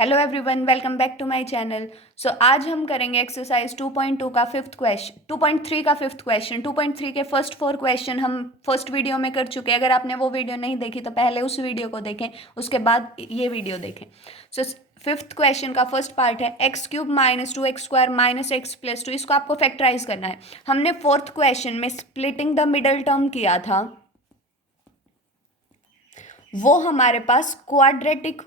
Hello everyone, welcome back to my channel. आज हम करेंगे एक्सरसाइज 2.2 का फिफ्थ क्वेश्चन, 2.3 का फिफ्थ क्वेश्चन। 2.3 के फर्स्ट 4 क्वेश्चन हम फर्स्ट वीडियो में कर चुके हैं। अगर आपने वो वीडियो नहीं देखी तो पहले उस वीडियो को देखें, उसके बाद ये वीडियो देखें। फिफ्थ क्वेश्चन का फर्स्ट पार्ट है x cube minus 2x² minus x plus 2। इसको आपको फैक्टराइज करना है। हमने फोर्थ क्वेश्चन में स्प्लिटिंग द मिडल टर्म किया था, वो हमारे पास क्वाड्रेटिक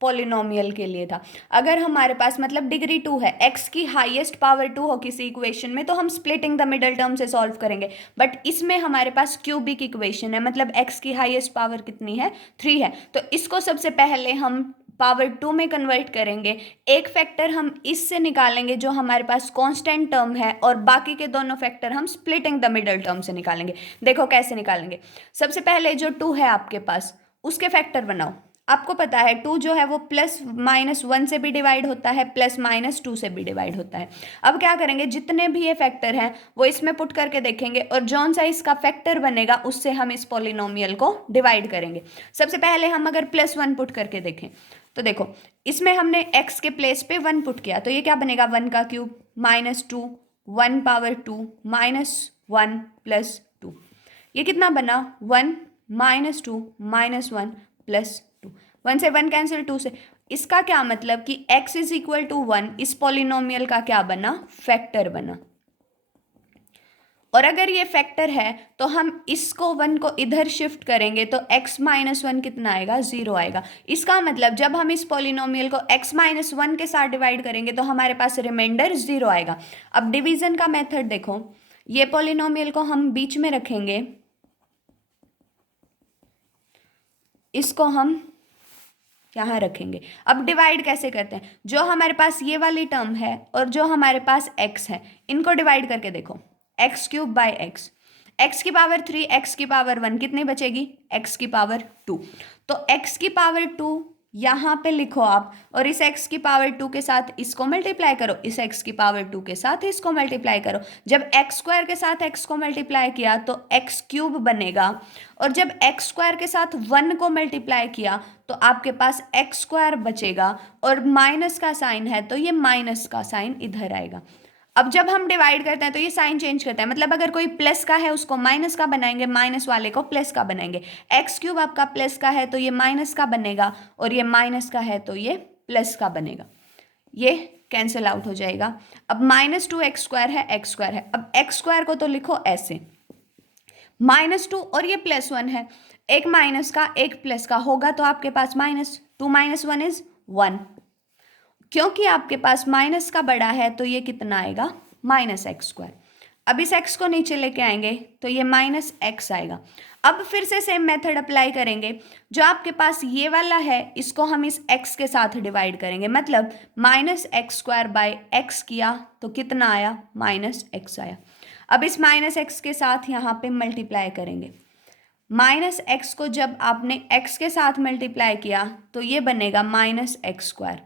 पॉलिनोमियल के लिए था। अगर हमारे पास मतलब डिग्री 2 है, x की हाईएस्ट पावर 2 हो किसी इक्वेशन में, तो हम स्प्लिटिंग द मिडल टर्म से सॉल्व करेंगे। बट इसमें हमारे पास क्यूबिक इक्वेशन है, मतलब x की हाईएस्ट पावर कितनी है, 3 है। तो इसको सबसे पहले हम पावर 2 में कन्वर्ट करेंगे। एक फैक्टर हम इससे निकालेंगे जो हमारे पास कांस्टेंट टर्म है, और बाकी के दोनों फैक्टर हम स्प्लिटिंग द मिडल टर्म से निकालेंगे। देखो कैसे निकालेंगे। सबसे पहले जो 2 है आपके पास, उसके फैक्टर बनाओ। आपको पता है 2 जो है वो प्लस माइनस 1 से भी डिवाइड होता है, प्लस माइनस 2 से भी डिवाइड होता है। अब क्या करेंगे, जितने भी ये फैक्टर हैं वो इसमें पुट करके देखेंगे, और जौन सा इसका फैक्टर बनेगा उससे हम इस पॉलिनोमियल को डिवाइड करेंगे। सबसे पहले हम अगर +1 पुट करके देखें तो देखो, इसमें हमने x के प्लेस पे 1 पुट किया, तो ये क्या बनेगा, 1 का cube minus 2 1 power 2 minus 1 plus 2। ये कितना बना, 1 माइनस 2 माइनस 1 प्लस 2। 1 से 1 कैंसिल, 2 से। इसका क्या मतलब कि x इज इक्वल टू 1 इस पॉलिनोमियल का क्या बना, फैक्टर बना। और अगर ये फैक्टर है तो हम इसको 1 को इधर शिफ्ट करेंगे तो x माइनस 1 कितना आएगा, 0 आएगा। इसका मतलब जब हम इस पॉलिनोमियल को x माइनस 1 के साथ डिवाइड करेंगे तो हमारे पास रिमाइंडर 0 आएगा। अब डिवीजन का मेथड देखो, ये पॉलिनोमियल को हम बीच में रखेंगे, इसको हम यहाँ रखेंगे। अब डिवाइड कैसे करते हैं, जो हमारे पास ये वाली टर्म है और जो हमारे पास x है, इनको डिवाइड करके देखो। X cube by x, x की पावर 3 एक्स की पावर 1 कितनी बचेगी, x की पावर 2। तो x की पावर 2 यहाँ पे लिखो आप, और इस x की पावर 2 के साथ इसको मल्टीप्लाई करो, इस x की पावर 2 के साथ इसको मल्टीप्लाई करो। जब एक्स स्क्वायर के साथ x को मल्टीप्लाई किया तो x क्यूब बनेगा, और जब एक्स स्क्वायर के साथ 1 को मल्टीप्लाई किया तो आपके पास एक्स स्क्वायर बचेगा, और माइनस का साइन है तो ये माइनस का साइन इधर आएगा। अब जब हम डिवाइड करते हैं तो ये साइन चेंज करता है, मतलब अगर कोई प्लस का है उसको माइनस का बनाएंगे, माइनस वाले को प्लस का बनाएंगे। एक्स क्यूब आपका प्लस का है तो ये माइनस का बनेगा, और ये माइनस का है तो ये प्लस का बनेगा। ये कैंसिल आउट हो जाएगा। अब माइनस 2x² है, एक्स स्क्वायर है। अब एक्स स्क्वायर को तो लिखो ऐसे, -2 और ये +1 है, एक माइनस का एक प्लस का होगा तो आपके पास -2 माइनस 1 इज 1। क्योंकि आपके पास माइनस का बड़ा है तो ये कितना आएगा, -x²। अब इस x को नीचे लेके आएंगे तो ये -x आएगा। अब फिर से सेम मेथड अप्लाई करेंगे, जो आपके पास ये वाला है इसको हम इस x के साथ डिवाइड करेंगे, मतलब -x² बाई x किया तो कितना आया, -x आया। अब इस -x के साथ यहाँ पे मल्टीप्लाई करेंगे। -x को जब आपने x के साथ मल्टीप्लाई किया तो ये बनेगा -x²,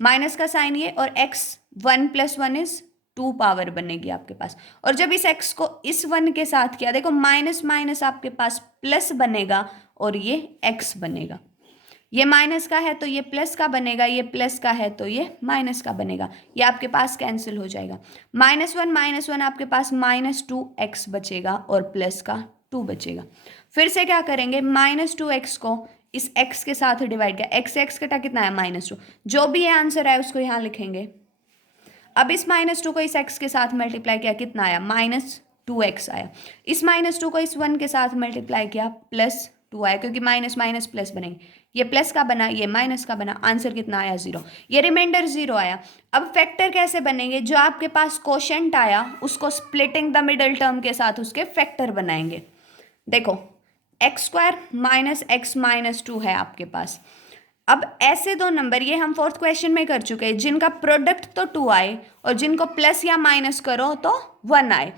माइनस का साइन ये, और x 1 + 1 इज 2 पावर बनेगी आपके पास। और जब इस x को इस 1 के साथ किया, देखो माइनस माइनस आपके पास प्लस बनेगा, और ये x बनेगा। ये माइनस का है तो ये प्लस का बनेगा, ये प्लस का है तो ये माइनस का बनेगा। ये आपके पास कैंसिल हो जाएगा। -1 आपके पास -2x बचेगा, और प्लस का 2 बचेगा। फिर से क्या करेंगे, -2x को इस x के साथ डिवाइड किया, x से x कटा कितना है, -2। जो भी ये आंसर है उसको यहाँ लिखेंगे। अब इस -2 को इस x के साथ मल्टीप्लाई किया, कितना आया, -2x आया। इस -2 को इस 1 के साथ मल्टीप्लाई किया, +2 आया, क्योंकि माइनस माइनस प्लस बनेंगे। ये प्लस का बना, ये माइनस का बना, आंसर कितना आया, 0। ये रिमाइंडर 0 आया। अब फैक्टर कैसे बनेंगे, जो आपके पास कोशेंट आया उसको स्प्लिटिंग द मिडल टर्म के साथ उसके फैक्टर बनाएंगे। देखो x² माइनस x माइनस 2 है आपके पास। अब ऐसे दो नंबर, ये हम फोर्थ क्वेश्चन में कर चुके हैं, जिनका प्रोडक्ट तो 2 आए और जिनको प्लस या माइनस करो तो 1 आए,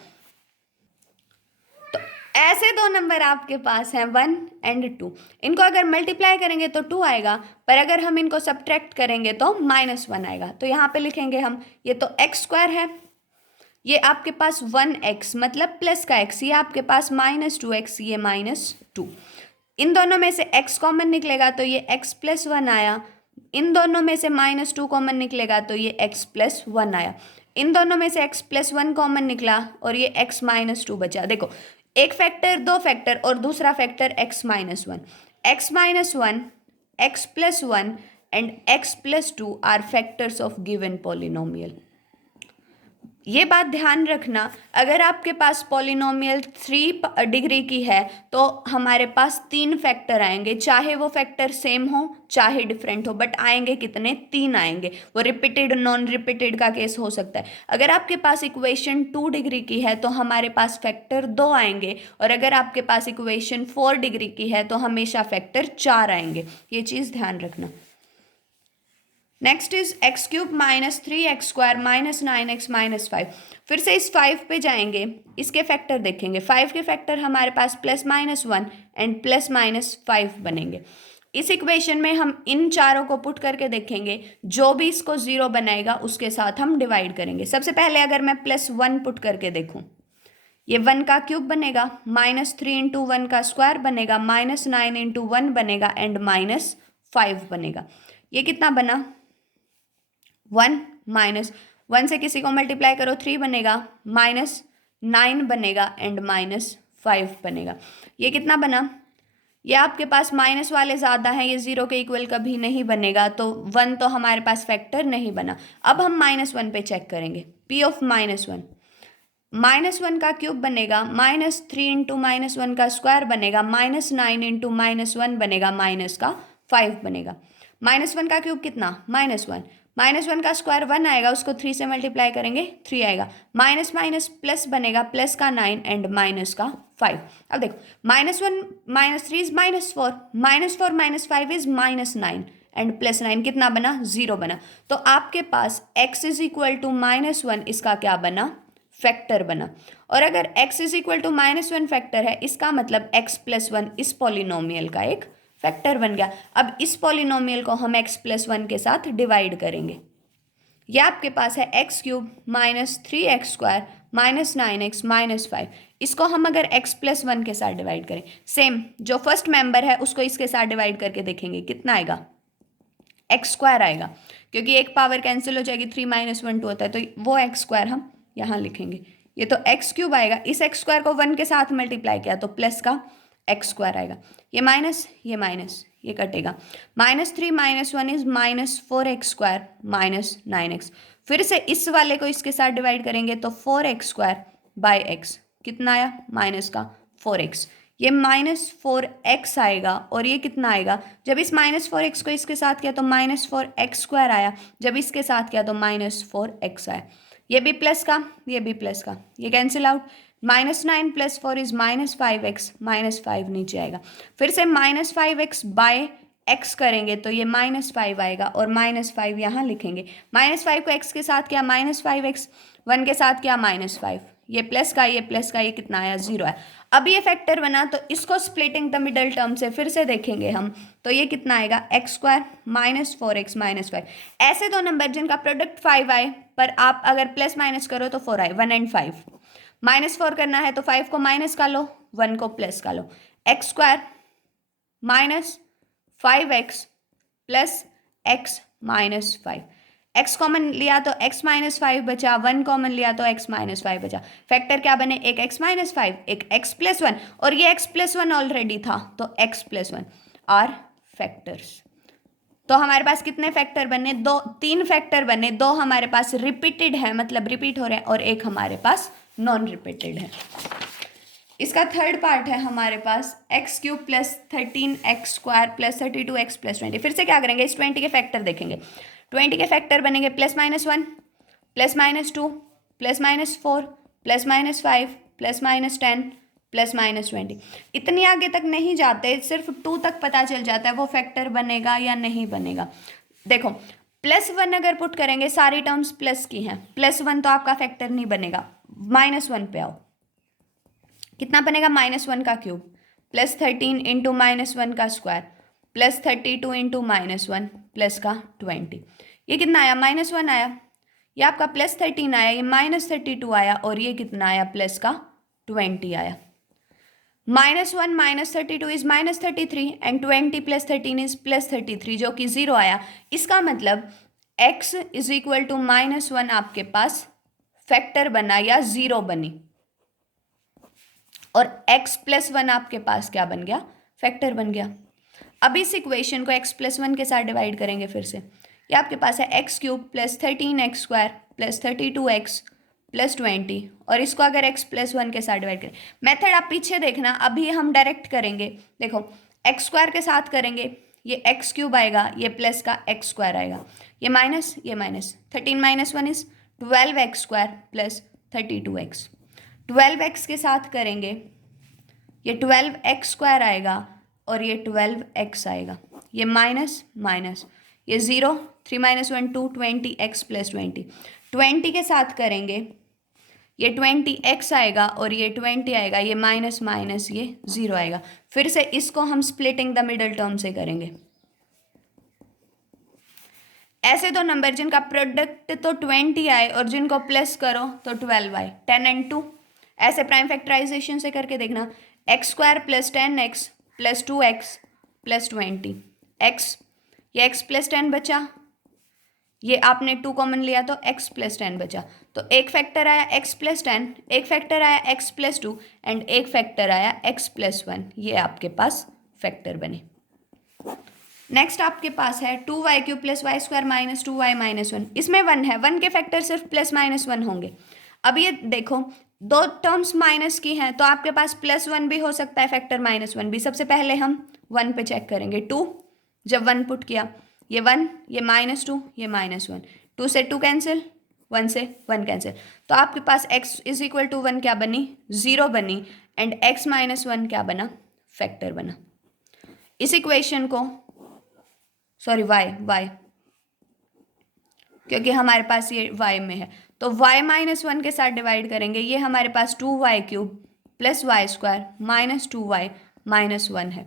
तो ऐसे दो नंबर आपके पास हैं 1 और 2। इनको अगर मल्टीप्लाई करेंगे तो 2 आएगा, पर अगर हम इनको सब्ट्रैक्ट करेंगे तो -1 आएगा। तो यहाँ पे लिखेंगे हम, ये तो x² है, ये आपके पास 1x मतलब प्लस का x, ये आपके पास -2x, ये -2। इन दोनों में से x कॉमन निकलेगा तो ये x + 1 आया, इन दोनों में से -2 कॉमन निकलेगा तो ये x+1 आया। इन दोनों में से x+1 कॉमन निकला और ये x-2 बचा। देखो, एक फैक्टर, दो फैक्टर और दूसरा factor x-1। x-1, x+1 and x+2 are factors of given polynomial. ये बात ध्यान रखना, अगर आपके पास पॉलिनोमियल 3 डिग्री की है तो हमारे पास 3 फैक्टर आएंगे, चाहे वो फैक्टर सेम हो चाहे डिफरेंट हो, बट आएंगे कितने? 3 आएंगे। वो रिपीटेड नॉन रिपीटेड का केस हो सकता है। अगर आपके पास इक्वेशन 2 डिग्री की है तो हमारे पास फैक्टर 2 आएंगे, और अगर आपके पास इक्वेशन 4 डिग्री की है तो हमेशा फैक्टर 4 आएंगे। ये चीज़ ध्यान रखना। Next is x³ -3x² -9x -5। फिर से इस 5 पे जाएंगे, इसके फैक्टर देखेंगे। 5 के फैक्टर हमारे पास +-1 एंड +-5 बनेंगे। इस इक्वेशन में हम इन चारों को पुट करके देखेंगे, जो भी इसको 0 बनाएगा उसके साथ हम डिवाइड करेंगे। सबसे पहले अगर मैं +1 पुट करके देखूँ, ये 1 का क्यूब बनेगा, -3 × 1 का स्क्वायर बनेगा, -9 × 1 बनेगा एंड -5 बनेगा। ये कितना बना? 1 -1 से किसी को मल्टीप्लाई करो 3 बनेगा, -9 बनेगा एंड -5 बनेगा। ये कितना बना? ये आपके पास माइनस वाले ज़्यादा हैं, ये 0 के इक्वल कभी नहीं बनेगा, तो 1 तो हमारे पास फैक्टर नहीं बना। अब हम -1 पे चेक करेंगे। P ऑफ -1, -1 का क्यूब बनेगा, -3 × -1 का स्क्वायर बनेगा, -9 × -1 बनेगा, -5 बनेगा। -1 का क्यूब कितना? -1। -1 का स्क्वायर 1 आएगा, उसको 3 से मल्टीप्लाई करेंगे 3 आएगा। माइनस माइनस प्लस बनेगा, प्लस का 9 एंड माइनस का 5। अब देखो, -1 -3 इज -4, -4 -5 इज -9 एंड +9 कितना बना? 0 बना। तो आपके पास x इज इक्वल टू -1 इसका क्या बना? फैक्टर बना। और अगर x is equal to -1 factor है, इसका मतलब x+1 इस पॉलिनोमियल का एक फैक्टर बन गया। अब इस पॉलिनोमियल को हम x+1 के साथ डिवाइड करेंगे। यह आपके पास है x³ -3x² -9x -5। इसको हम अगर x+1 के साथ डिवाइड करें, सेम जो फर्स्ट मेंबर है उसको इसके साथ डिवाइड करके देखेंगे, कितना आएगा? x² आएगा, क्योंकि एक पावर कैंसिल हो जाएगी, 3 - 1 2 होता है, तो वो x² हम यहाँ लिखेंगे। ये तो x³ आएगा, इस x² को 1 के साथ मल्टीप्लाई किया तो प्लस का x² आएगा। ये माइनस, ये कटेगा। -3 - 1 इज -4x² -9x। फिर से इस वाले को इसके साथ डिवाइड करेंगे तो 4x² बाई x कितना आया? माइनस का 4x। ये -4x आएगा, और ये कितना आएगा? जब इस -4x को इसके साथ किया तो -4x² आया, जब इसके साथ किया तो -4x आया। ये भी प्लस का, ये भी प्लस का, ये कैंसिल आउट। -9 + 4 इज -5x, -5 नीचे आएगा। फिर से -5x बाय x करेंगे तो ये -5 आएगा, और -5 यहाँ लिखेंगे। -5 को x के साथ किया -5x, 1 के साथ किया -5, ये प्लस का, ये कितना आया? 0 है। अब ये फैक्टर बना तो इसको स्प्लिटिंग द मिडल टर्म से फिर से देखेंगे हम, तो ये कितना आएगा? x² -4x -5। ऐसे दो नंबर जिनका प्रोडक्ट 5 आए, पर आप अगर प्लस माइनस करो तो 4 आए, 1 एंड 5। -4 करना है तो 5 को माइनस का लो, 1 को प्लस का लो। x² -5x plus x -5, x common लिया तो x -5 बचा, 1 कॉमन लिया तो x -5 बचा। फैक्टर क्या बने? एक x -5, एक x+1, और ये x+1 ऑलरेडी था तो x+1 आर फैक्टर्स। तो हमारे पास कितने फैक्टर बने? 3 फैक्टर बने। 2 हमारे पास रिपीटेड है, मतलब रिपीट हो रहे हैं, और एक हमारे पास नॉन रिपीटेड है। इसका थर्ड पार्ट है हमारे पास x³ +13x² +32x +20। फिर से क्या करेंगे? इस 20 के फैक्टर देखेंगे। 20 के फैक्टर बनेंगे +-1 +-2 +-4 +-5 +-10 +-20। इतनी आगे तक नहीं जाते, सिर्फ 2 तक पता चल जाता है वो फैक्टर बनेगा या नहीं बनेगा। देखो, +1 अगर पुट करेंगे, सारी टर्म्स प्लस की हैं, +1 तो आपका फैक्टर नहीं बनेगा। -1 पे आओ, कितना बनेगा? -1 का क्यूब +13 × -1 का स्क्वायर +32 × -1 प्लस का 20। ये कितना आया? -1 आया। ये आपका +13 आया, ये -32 आया, और ये कितना आया? प्लस का 20 आया। -1 -32 इज -33 एंड 20 + 13 इज +33 जो कि 0 आया। इसका मतलब x इज इक्वल टू -1 आपके पास फैक्टर बना या 0 बनी, और x + 1 आपके पास क्या बन गया, फैक्टर बन गया। अब इस इक्वेशन को x + 1 के साथ डिवाइड करेंगे फिर से। ये आपके पास है x³ + 13x² + 32x + 20, और इसको अगर x + 1 के साथ डिवाइड करें, मेथड आप पीछे देखना, अभी हम डायरेक्ट करेंगे। देखो x² के साथ करेंगे, ये x³ आएगा, ये प्लस का x² आएगा, ये माइनस, ये minus, 13 - 1 is 12x² + 32x। 12x के साथ करेंगे, ये 12x² आएगा और ये 12x आएगा, ये माइनस माइनस, ये 0, 3 - 1 2, 20x + 20। 20 के साथ करेंगे, ये 20x आएगा और ये 20 आएगा, ये माइनस माइनस, ये 0 आएगा। फिर से इसको हम स्प्लिटिंग द मिडल टर्म से करेंगे। ऐसे दो नंबर जिनका प्रोडक्ट तो 20 आए और जिनको प्लस करो तो 12 आए, 10 and 2। ऐसे प्राइम फैक्टराइजेशन से करके देखना, x² + 10x + 2x + 20 x, ये x + 10 बचा, ये आपने 2 कॉमन लिया तो x + 10 बचा। तो एक फैक्टर आया x + 10, एक फैक्टर आया x + 2 एंड एक फैक्टर आया x + 1। ये आपके पास फैक्टर बने। नेक्स्ट आपके पास है 2y³ + y² - 2y - 1। इसमें 1 है, 1 के फैक्टर सिर्फ +-1 होंगे। अब ये देखो दो टर्म्स माइनस की हैं तो आपके पास +1 भी हो सकता है, फैक्टर -1 भी। सबसे पहले हम 1 पे चेक करेंगे, 2 जब 1 पुट किया, ये 1, ये -2, ये -1, 2 से 2 कैंसिल, 1 से 1 कैंसिल, तो आपके पास x इज इक्वल टू 1 क्या बनी, 0 बनी, एंड x - 1 क्या बना, फैक्टर बना। इस इक्वेशन को सॉरी y क्योंकि हमारे पास ये y में है, तो y - 1 के साथ डिवाइड करेंगे, ये हमारे पास 2y³ + y² - 2y - 1 है।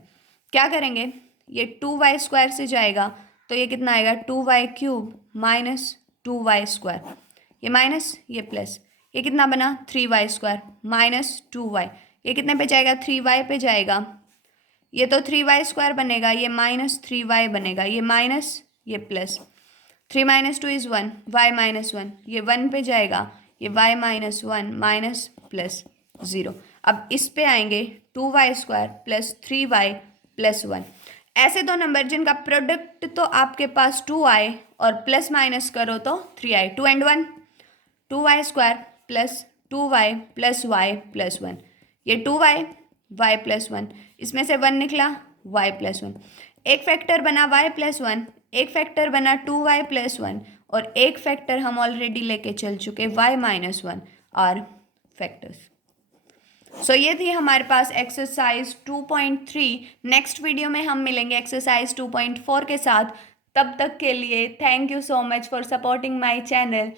क्या करेंगे, ये 2y² से जाएगा तो ये कितना आएगा, 2y³ - 2y², ये माइनस, ये प्लस, ये कितना बना, 3y² - 2y, ये कितने पे जाएगा, 3y पे जाएगा, ये तो 3y² बनेगा, ये -3y बनेगा, ये माइनस, ये प्लस, 3 - 2 इज़ 1, y - 1, ये 1 पे जाएगा, ये y - 1 माइनस प्लस 0। अब इस पे आएंगे 2y² + 3y + 1। ऐसे दो नंबर जिनका प्रोडक्ट तो आपके पास 2 आए और प्लस माइनस करो तो 3 आए, 2 and 1, 2y² + 2y + y + 1, ये 2y, y + 1, इसमें से 1 निकला, y + 1, एक फैक्टर बना y + 1, एक फैक्टर बना 2y + 1, और एक फैक्टर हम ऑलरेडी लेके चल चुके, y - 1 आर फैक्टर्स। सो ये थी हमारे पास एक्सरसाइज 2.3। नेक्स्ट वीडियो में हम मिलेंगे एक्सरसाइज 2.4 के साथ। तब तक के लिए thank you so much for supporting my channel.